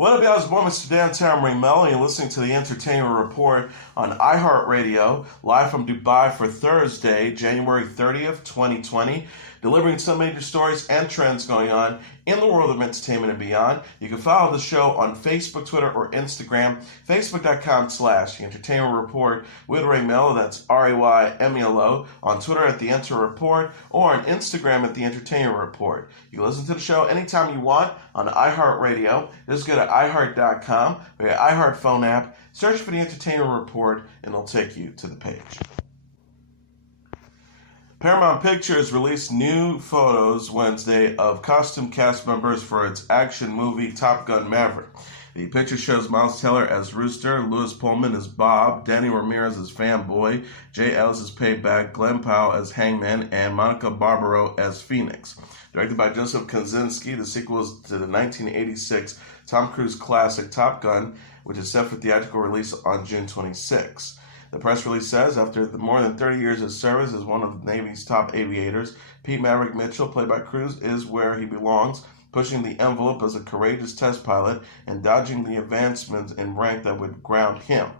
What up, y'all? It's Mr. Downtown Melo, and you're listening to the Entertainment Report on iHeartRadio, live from Dubai for Thursday, January 30th, 2020, delivering some major stories and trends going on in the world of entertainment and beyond. You can follow the show on Facebook, Twitter, or Instagram, facebook.com/The Entertainment Report with Ray Melo, that's RAYMELO, on Twitter at The Enter Report, or on Instagram at The Entertainment Report. You can listen to the show anytime you want on iHeartRadio. Just go to iHeart.com or your iHeart phone app, search for The Entertainment Report, and it'll take you to the page. Paramount Pictures released new photos Wednesday of costume cast members for its action movie Top Gun Maverick. The picture shows Miles Teller as Rooster, Louis Pullman as Bob, Danny Ramirez as Fanboy, Jay Ellis as Payback, Glenn Powell as Hangman, and Monica Barbaro as Phoenix. Directed by Joseph Kosinski, the sequel is to the 1986 Tom Cruise classic Top Gun, which is set for theatrical release on June 26. The press release says, after more than 30 years of service as one of the Navy's top aviators, Pete Maverick Mitchell, played by Cruise, is where he belongs, pushing the envelope as a courageous test pilot and dodging the advancements in rank that would ground him.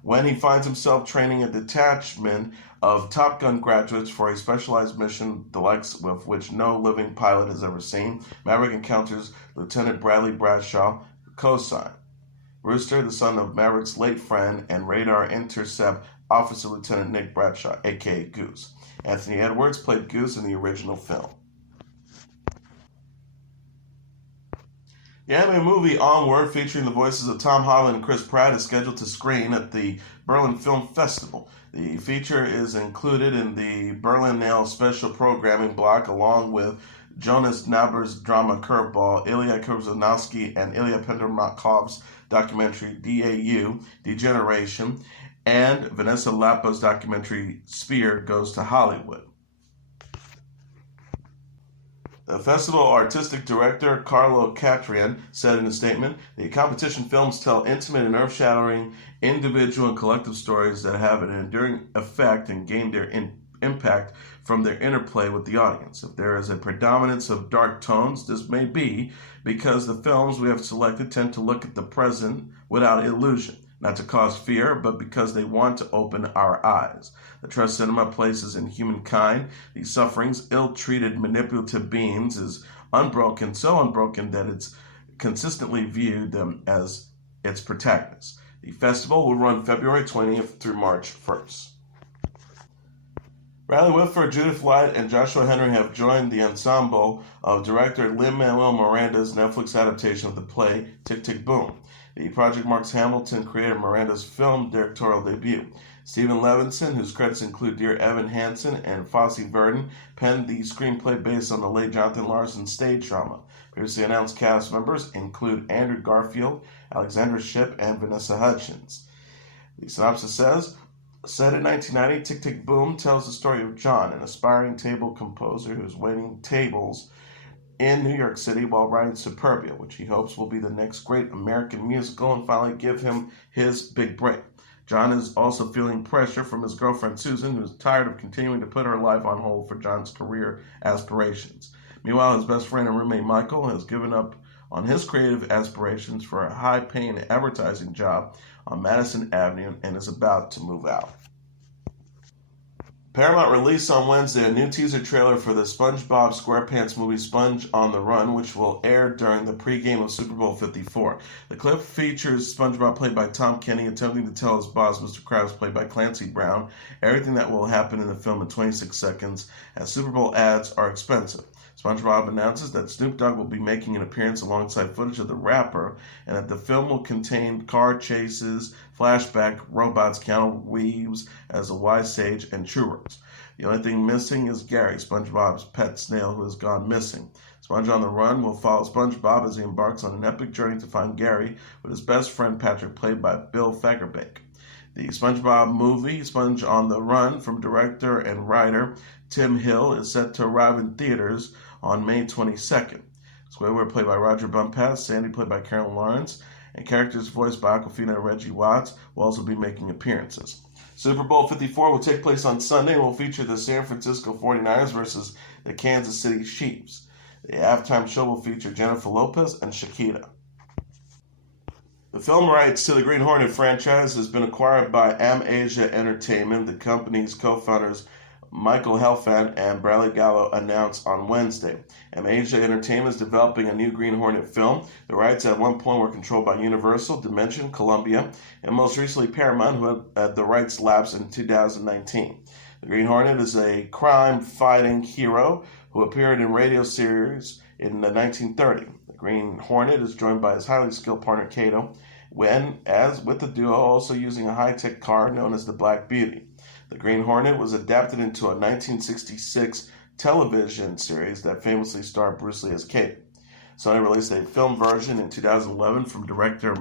When he finds himself training a detachment of Top Gun graduates for a specialized mission, the likes of which no living pilot has ever seen, Maverick encounters Lieutenant Bradley Bradshaw, co-sign. Rooster, the son of Maverick's late friend and radar intercept officer Lieutenant Nick Bradshaw, a.k.a. Goose. Anthony Edwards played Goose in the original film. The anime movie Onward, featuring the voices of Tom Holland and Chris Pratt, is scheduled to screen at the Berlin Film Festival. The feature is included in the Berlinale special programming block, along with Jonas Naber's drama Curveball, Ilya Kurzanowski and Ilya Pendermakov's documentary DAU, Degeneration, and Vanessa Lapo's documentary Spear Goes to Hollywood. The festival artistic director Carlo Catrian said in a statement, "The competition films tell intimate and earth-shattering individual and collective stories that have an enduring effect and gain their impact from their interplay with the audience. If there is a predominance of dark tones, this may be because the films we have selected tend to look at the present without illusion, not to cause fear, but because they want to open our eyes. The trust cinema places in humankind, these sufferings, ill-treated, manipulative beings, is unbroken, so unbroken that it's consistently viewed them as its protagonists." The festival will run February 20th through March 1st. Riley Whitford, Judith Light, and Joshua Henry have joined the ensemble of director Lin-Manuel Miranda's Netflix adaptation of the play Tick, Tick, Boom. The project marks Hamilton creator Miranda's film directorial debut. Stephen Levinson, whose credits include Dear Evan Hansen and Fosse Verdon, penned the screenplay based on the late Jonathan Larson's stage drama. Previously announced cast members include Andrew Garfield, Alexandra Shipp, and Vanessa Hudgens. The synopsis says, set in 1990, Tick, Tick, Boom tells the story of John, an aspiring table composer who's waiting tables in New York City while writing Superbia, which he hopes will be the next great American musical and finally give him his big break. John is also feeling pressure from his girlfriend Susan, who's tired of continuing to put her life on hold for John's career aspirations. Meanwhile, his best friend and roommate Michael has given up on his creative aspirations for a high-paying advertising job on Madison Avenue and is about to move out. Paramount released on Wednesday a new teaser trailer for the SpongeBob SquarePants movie Sponge on the Run, which will air during the pregame of Super Bowl 54. The clip features SpongeBob, played by Tom Kenny, attempting to tell his boss, Mr. Krabs, played by Clancy Brown, everything that will happen in the film in 26 seconds, as Super Bowl ads are expensive. SpongeBob announces that Snoop Dogg will be making an appearance alongside footage of the rapper, and that the film will contain car chases, flashback, robots, Keanu Reeves as a wise sage, and churros. The only thing missing is Gary, SpongeBob's pet snail, who has gone missing. Sponge on the Run will follow SpongeBob as he embarks on an epic journey to find Gary with his best friend Patrick, played by Bill Fagerbakke. The SpongeBob movie, Sponge on the Run, from director and writer Tim Hill, is set to arrive in theaters on May 22nd. Squidward, played by Roger Bumpass, Sandy, played by Carolyn Lawrence, and characters voiced by Awkwafina and Reggie Watts will also be making appearances. Super Bowl 54 will take place on Sunday and will feature the San Francisco 49ers versus the Kansas City Chiefs. The halftime show will feature Jennifer Lopez and Shakira. The film rights to the Green Hornet franchise has been acquired by Amasia Entertainment. The company's co-founders Michael Helfand and Bradley Gallo announced on Wednesday. Amasia Entertainment is developing a new Green Hornet film. The rights at one point were controlled by Universal, Dimension, Columbia, and most recently Paramount, who had the rights lapse in 2019. The Green Hornet is a crime-fighting hero who appeared in radio series in the 1930s. The Green Hornet is joined by his highly skilled partner Gadot, as with the duo also using a high-tech car known as the Black Beauty. The Green Hornet was adapted into a 1966 television series that famously starred Bruce Lee as Gadot. Sony released a film version in 2011 from director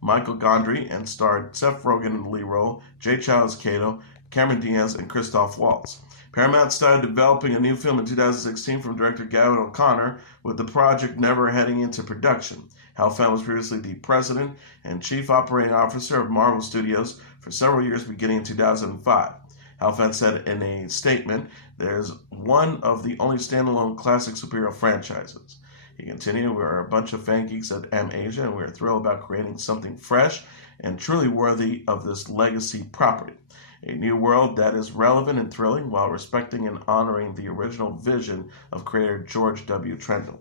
Michael Gondry and starred Seth Rogen in the lead role, Jay Chow as Gadot, Cameron Diaz, and Christoph Waltz. Paramount started developing a new film in 2016 from director Gavin O'Connor, with the project never heading into production. Helfand was previously the president and chief operating officer of Marvel Studios for several years beginning in 2005. Helfand said in a statement, "There's one of the only standalone classic superhero franchises." He continued, "We are a bunch of fan geeks at Amasia, and we are thrilled about creating something fresh and truly worthy of this legacy property. A new world that is relevant and thrilling while respecting and honoring the original vision of creator George W. Trendle."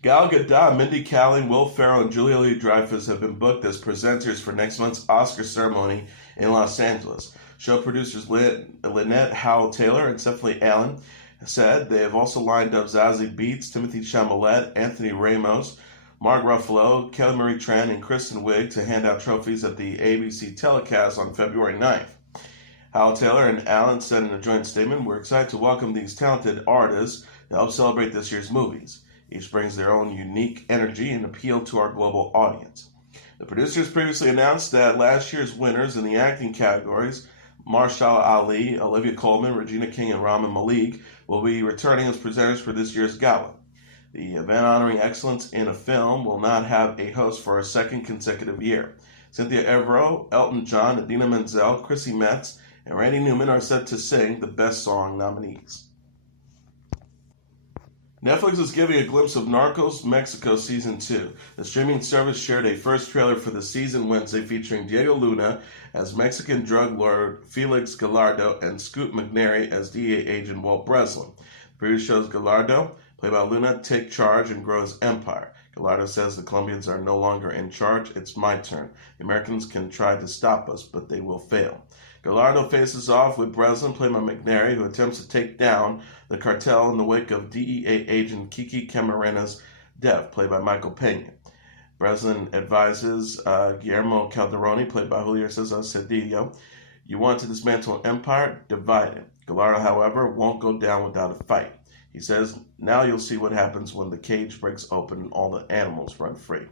Gal Gadot, Mindy Kaling, Will Ferrell, and Julia Louis-Dreyfus have been booked as presenters for next month's Oscar ceremony in Los Angeles. Show producers Lynette Howell-Taylor and Stephanie Allen said they have also lined up Zazie Beetz, Timothy Chalamet, Anthony Ramos, Mark Ruffalo, Kelly Marie Tran, and Kristen Wiig to hand out trophies at the ABC telecast on February 9th. Howell-Taylor and Allen said in a joint statement, "We're excited to welcome these talented artists to help celebrate this year's movies. Each brings their own unique energy and appeal to our global audience." The producers previously announced that last year's winners in the acting categories, Mahershala Ali, Olivia Colman, Regina King, and Rami Malek, will be returning as presenters for this year's gala. The event honoring excellence in a film will not have a host for a second consecutive year. Cynthia Erivo, Elton John, Idina Menzel, Chrissy Metz, and Randy Newman are set to sing the Best Song nominees. Netflix is giving a glimpse of Narcos Mexico Season 2. The streaming service shared a first trailer for the season Wednesday featuring Diego Luna as Mexican drug lord Felix Gallardo and Scoot McNairy as DEA agent Walt Breslin. The preview shows Gallardo, played by Luna, take charge and grow his empire. Gallardo says the Colombians are no longer in charge, it's my turn. The Americans can try to stop us, but they will fail. Gallardo faces off with Breslin, played by McNairy, who attempts to take down the cartel in the wake of DEA agent Kiki Camarena's death, played by Michael Pena. Breslin advises Guillermo Calderoni, played by Julio Cesar Cedillo, "You want to dismantle an empire? Divide it." Gallardo, however, won't go down without a fight. He says, "Now you'll see what happens when the cage breaks open and all the animals run free."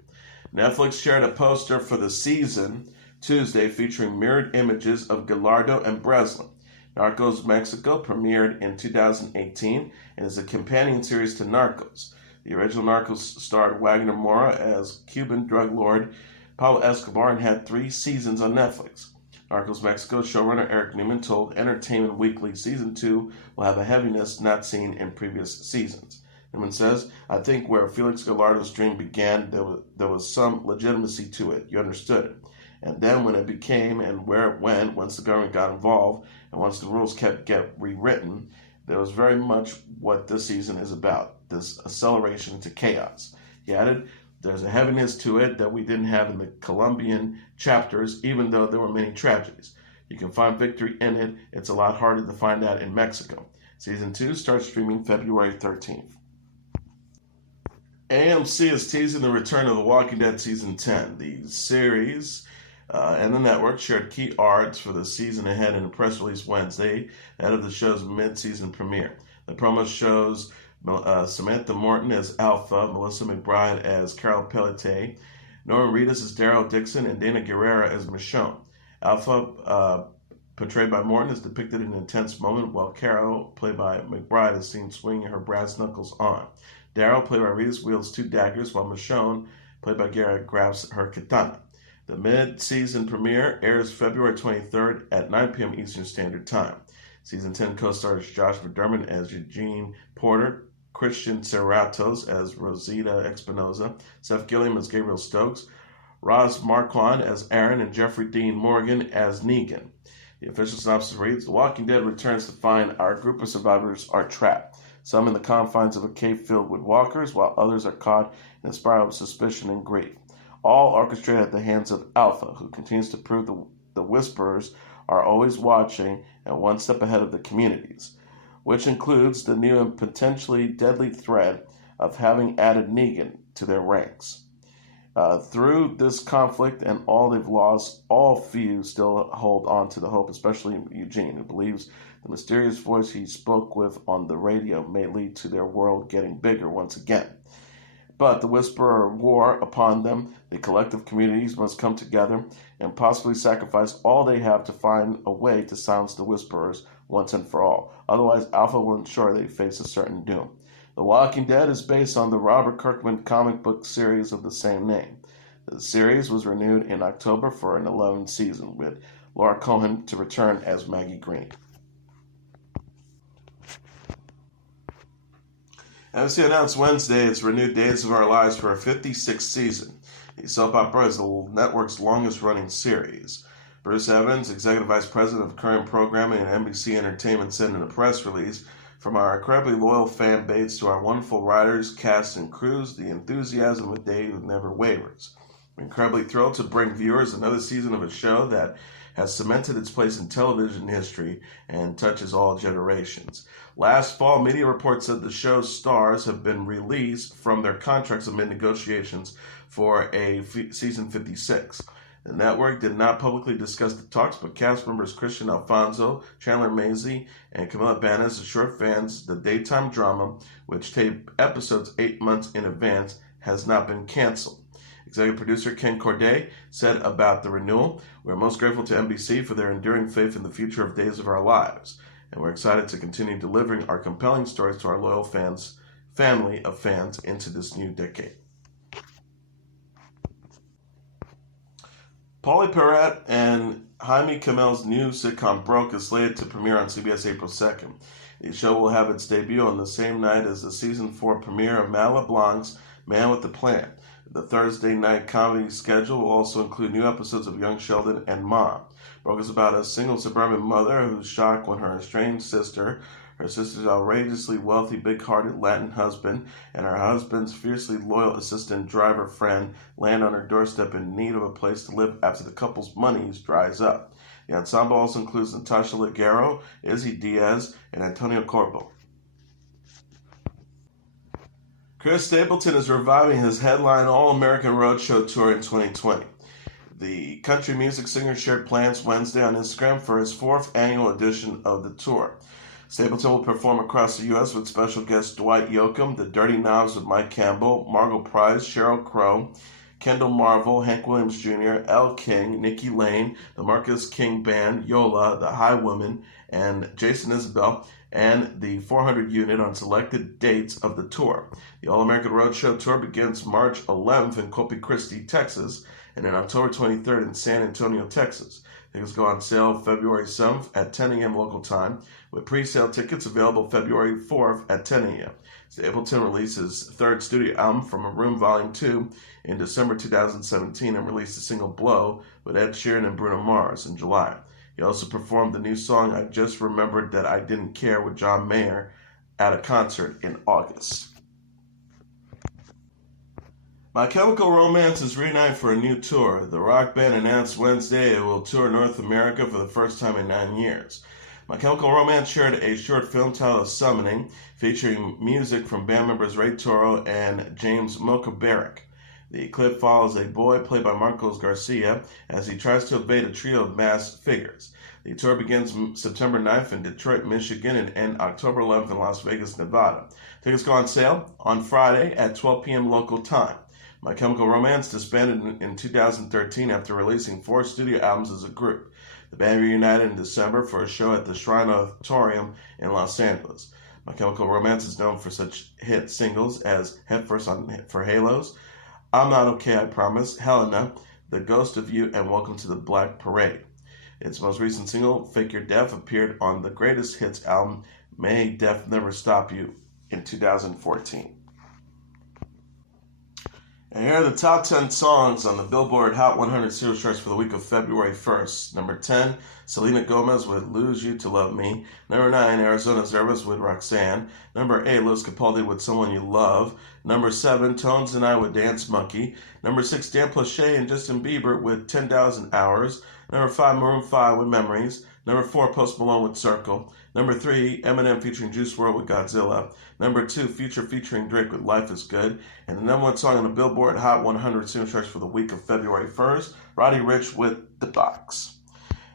Netflix shared a poster for the season Tuesday featuring mirrored images of Gallardo and Breslin. Narcos Mexico premiered in 2018 and is a companion series to Narcos. The original Narcos starred Wagner Moura as Cuban drug lord Pablo Escobar and had 3 seasons on Netflix. Narcos Mexico showrunner Eric Newman told Entertainment Weekly Season 2 will have a heaviness not seen in previous seasons. Newman says, "I think where Felix Gallardo's dream began, there was some legitimacy to it. You understood it. And then when it became and where it went, once the government got involved, and once the rules get rewritten, there was very much what this season is about, this acceleration into chaos." He added, "There's a heaviness to it that we didn't have in the Colombian chapters, even though there were many tragedies. You can find victory in it. It's a lot harder to find that in Mexico." Season 2 starts streaming February 13th. AMC is teasing the return of The Walking Dead Season 10. The series and the network shared key arts for the season ahead in a press release Wednesday ahead of the show's mid-season premiere. The promo shows Samantha Morton as Alpha, Melissa McBride as Carol Pelletier, Norman Reedus as Daryl Dixon, and Dana Guerrera as Michonne. Alpha, portrayed by Morton, is depicted in an intense moment, while Carol, played by McBride, is seen swinging her brass knuckles on. Daryl, played by Reedus, wields 2 daggers, while Michonne, played by Guerra, grabs her katana. The mid-season premiere airs February 23rd at 9 p.m. Eastern Standard Time. Season 10 co-stars Josh McDermott as Eugene Porter, Christian Serratos as Rosita Espinosa, Seth Gilliam as Gabriel Stokes, Roz Marquand as Aaron, and Jeffrey Dean Morgan as Negan. The official synopsis reads, The Walking Dead returns to find our group of survivors are trapped, some in the confines of a cave filled with walkers, while others are caught in a spiral of suspicion and grief, all orchestrated at the hands of Alpha, who continues to prove the Whisperers are always watching and one step ahead of the communities, which includes the new and potentially deadly threat of having added Negan to their ranks. Through this conflict and all they've lost, all few still hold on to the hope, especially Eugene, who believes the mysterious voice he spoke with on the radio may lead to their world getting bigger once again. But the Whisperer war upon them, the collective communities must come together and possibly sacrifice all they have to find a way to silence the Whisperers once and for all. Otherwise, Alpha will ensure they face a certain doom. The Walking Dead is based on the Robert Kirkman comic book series of the same name. The series was renewed in October for an 11th season, with Laura Cohen to return as Maggie Green. NBC announced Wednesday its renewed Days of Our Lives for a 56th season. The soap opera is the network's longest-running series. Bruce Evans, Executive Vice President of Current Programming at NBC Entertainment, said in a press release, From our incredibly loyal fan base to our wonderful writers, cast, and crews, the enthusiasm of Dave never wavers. We're incredibly thrilled to bring viewers another season of a show that has cemented its place in television history and touches all generations. Last fall, media reports said the show's stars have been released from their contracts amid negotiations for a season 56. The network did not publicly discuss the talks, but cast members Christian Alfonso, Chandler Maisie, and Camila Banez assured fans the daytime drama, which taped episodes 8 months in advance, has not been canceled. Executive producer Ken Corday said about the renewal, "We're most grateful to NBC for their enduring faith in the future of Days of Our Lives, and we're excited to continue delivering our compelling stories to our loyal family of fans into this new decade." Pauley Perrette and Jaime Camel's new sitcom Broca is slated to premiere on CBS April 2nd. The show will have its debut on the same night as the season 4 premiere of Matt LeBlanc's Man with a Plan. The Thursday night comedy schedule will also include new episodes of Young Sheldon and Mom. Broca is about a single suburban mother who's shocked when her estranged sister, her sister's outrageously wealthy, big-hearted Latin husband, and her husband's fiercely loyal assistant driver friend land on her doorstep in need of a place to live after the couple's monies dries up. The ensemble also includes Natasha Leggero, Izzy Diaz, and Antonio Corbo. Chris Stapleton is reviving his headline All-American Roadshow tour in 2020. The country music singer shared plans Wednesday on Instagram for his 4th annual edition of the tour. Stapleton will perform across the U.S. with special guests Dwight Yoakam, The Dirty Knobs with Mike Campbell, Margot Price, Sheryl Crow, Kendall Marvel, Hank Williams Jr., Elle King, Nikki Lane, the Marcus King Band, Yola, The High Woman, and Jason Isbell, and the 400 unit on selected dates of the tour. The All-American Roadshow tour begins March 11th in Corpus Christi, Texas, and in October 23rd in San Antonio, Texas. Tickets go on sale February 7th at 10 a.m. local time, with pre-sale tickets available February 4th at 10 a.m. Stapleton released his 3rd studio album, From a Room Volume 2, in December 2017 and released the single Blow with Ed Sheeran and Bruno Mars in July. He also performed the new song I Just Remembered That I Didn't Care with John Mayer at a concert in August. My Chemical Romance is reunited for a new tour. The rock band announced Wednesday it will tour North America for the first time in 9 years. My Chemical Romance shared a short film titled Summoning, featuring music from band members Ray Toro and James Mochaberek. The clip follows a boy played by Marcos Garcia as he tries to evade a trio of masked figures. The tour begins September 9th in Detroit, Michigan, and ends October 11th in Las Vegas, Nevada. Tickets go on sale on Friday at 12 p.m. local time. My Chemical Romance disbanded in 2013 after releasing 4 studio albums as a group. The band reunited in December for a show at the Shrine Auditorium in Los Angeles. My Chemical Romance is known for such hit singles as Headfirst for Halos, I'm Not Okay, I Promise, Helena, The Ghost of You, and Welcome to the Black Parade. Its most recent single, Fake Your Death, appeared on the Greatest Hits album, May Death Never Stop You, in 2014. And here are the top 10 songs on the Billboard Hot 100 singles charts for the week of February 1st. Number 10, Selena Gomez with Lose You to Love Me. Number 9, Arizona Zervas with Roxanne. Number 8, Luis Capaldi with Someone You Love. Number 7, Tones and I with Dance Monkey. Number 6, Dan Plauché and Justin Bieber with 10,000 Hours. Number 5, Maroon 5 with Memories. Number 4, Post Malone with Circle. Number 3, Eminem featuring Juice WRLD with Godzilla. Number 2, Future featuring Drake with Life is Good. And the number 1 song on the Billboard Hot 100 singles charts for the week of February 1st, Roddy Ricch with The Box.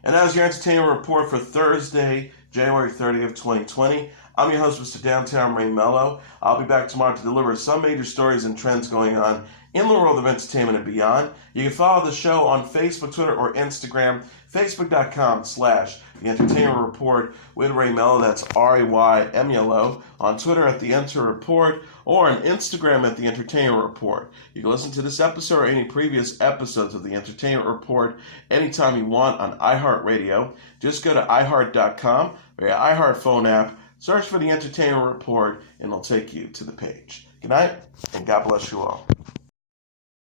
And that was your entertainment report for Thursday, January 30th, 2020. I'm your host, Mr. Downtown Ray Melo. I'll be back tomorrow to deliver some major stories and trends going on in the world of entertainment and beyond. You can follow the show on Facebook, Twitter, or Instagram, facebook.com/The Entertainment Report with Ray Melo. That's RAYMELO. On Twitter at The Enter Report, or on Instagram at The Entertainment Report. You can listen to this episode or any previous episodes of The Entertainment Report anytime you want on iHeartRadio. Just go to iHeart.com or your iHeart phone app, search for The Entertainment Report, and it'll take you to the page. Good night, and God bless you all.